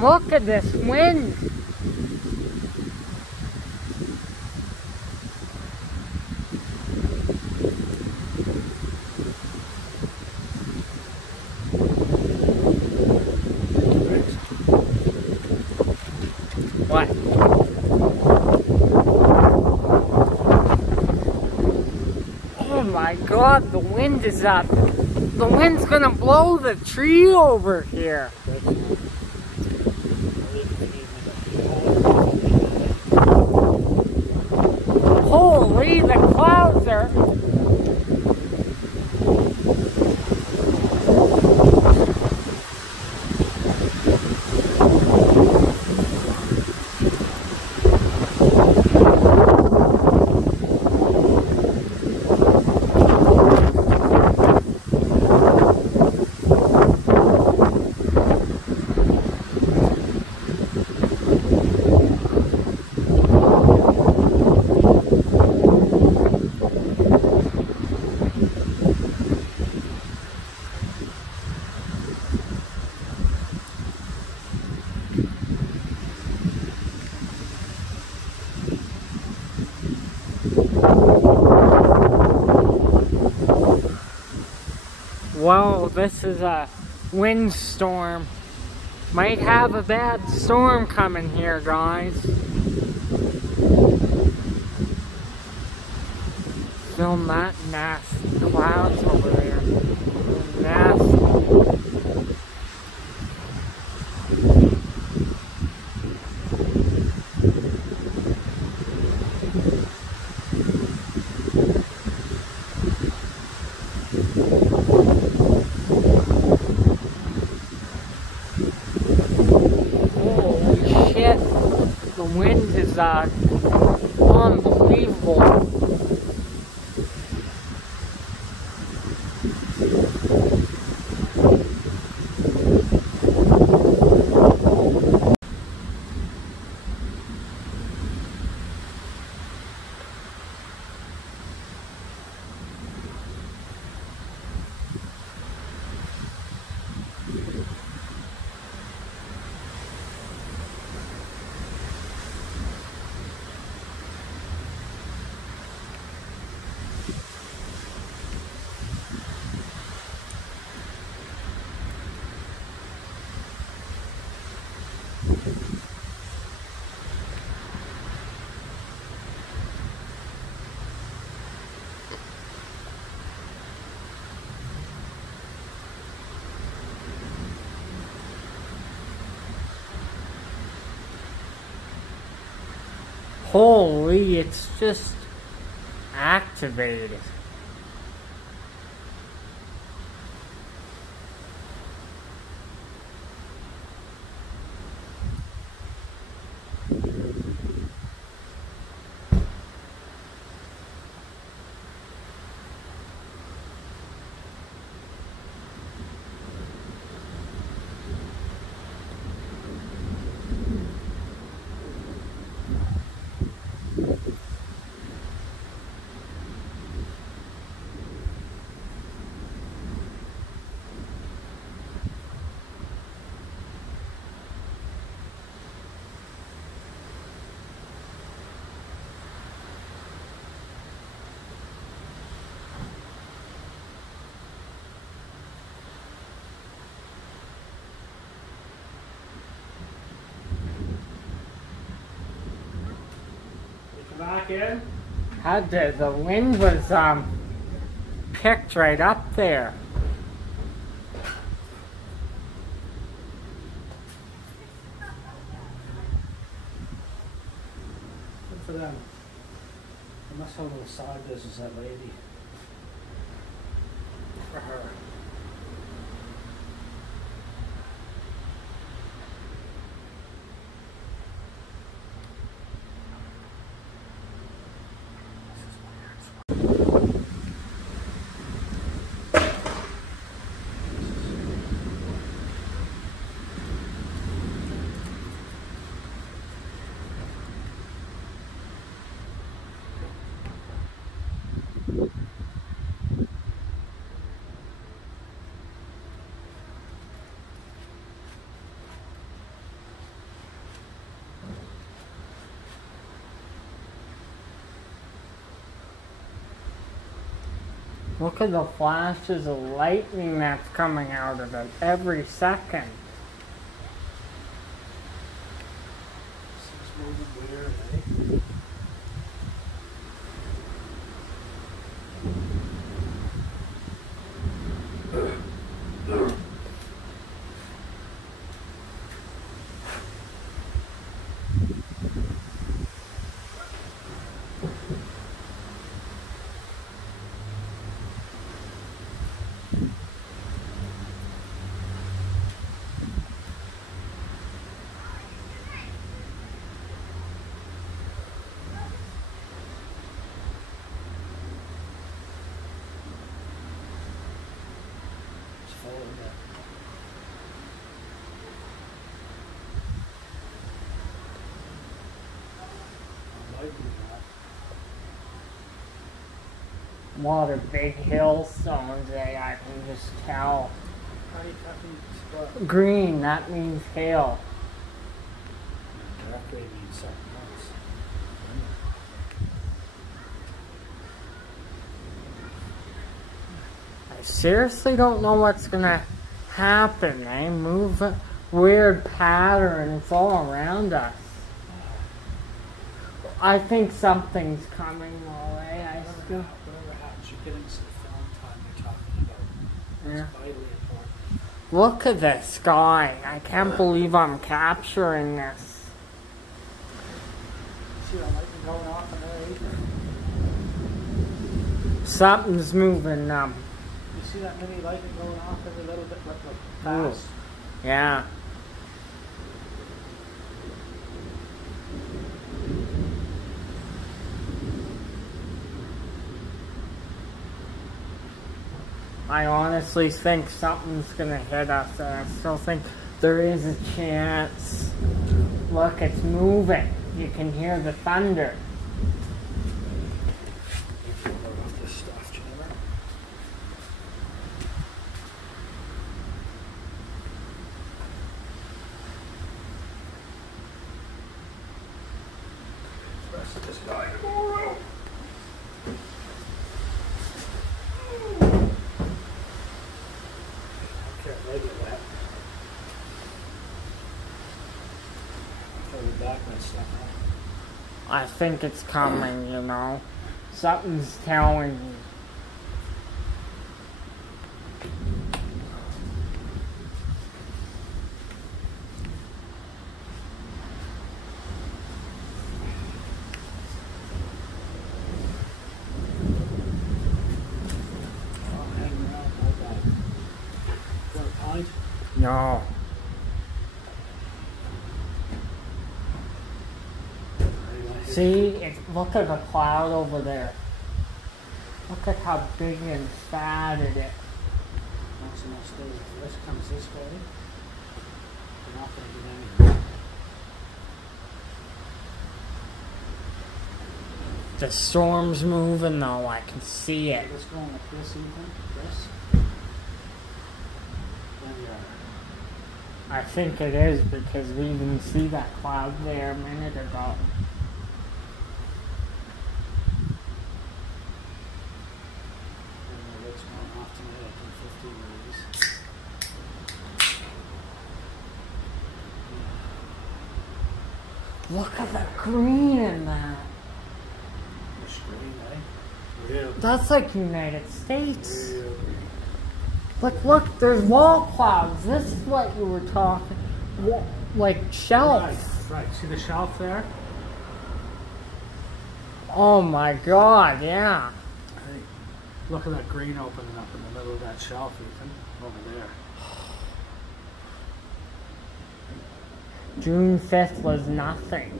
Look at this wind. What? Oh my God, the wind is up. The wind's gonna blow the tree over here. Holy, the clouds are... Well, this is a windstorm. Might have a bad storm coming here, guys. Film that nasty clouds over there. Nasty. The wind is unbelievable. Holy, it's just activated. Back in. The wind was picked right up there. Good for them. They must have a little side business, that lady. For her. Look at the flashes of lightning that's coming out of it every second. It's moving weird, eh? What a big hailstones they, I can just tell. Green, that means hail. Dark gray means something else. I seriously don't know what's gonna happen. They move weird patterns all around us. I think something's coming our way. Whatever happens, you get into the film time you're talking about. Yeah. It's vitally important. Look at the sky. I can't believe I'm capturing this. See that lightning going off in there either? Something's moving You see that mini lightning going off every little bit, like fast? Yeah. I honestly think something's gonna hit us, and I still think there is a chance. Look, it's moving. You can hear the thunder. If you load off this stuff, do you remember? The rest of this guy tomorrow. Okay, maybe wet. Throw the back that stuff out. I think it's coming, you know. Something's telling me. No. See, look at the cloud over there. Look at how big and fat it is. Not so much there. If this comes this way, you're not going to get anywhere. The storm's moving though, I can see it. Let's go on like this, Ethan. This. There we are. I think it is because we didn't see that cloud there a minute ago. It's going off tonight, I think 15 degrees. Look at the green in that. Which green, eh? Real. That's like United States. Real green. Look, there's wall clouds. This is what you were talking. Like shelf. Right. See the shelf there? Oh my God, yeah. Hey, look at that green opening up in the middle of that shelf, Ethan. Over there. June 5th was nothing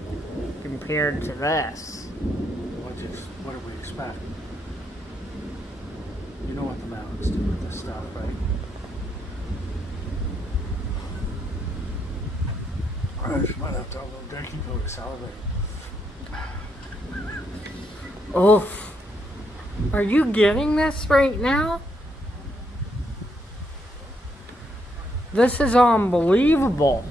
compared to this. What did we expect? You know what the mountains do with this stuff, right? I just might have to have a little drinking go to celebrate. Oof. Are you getting this right now? This is unbelievable.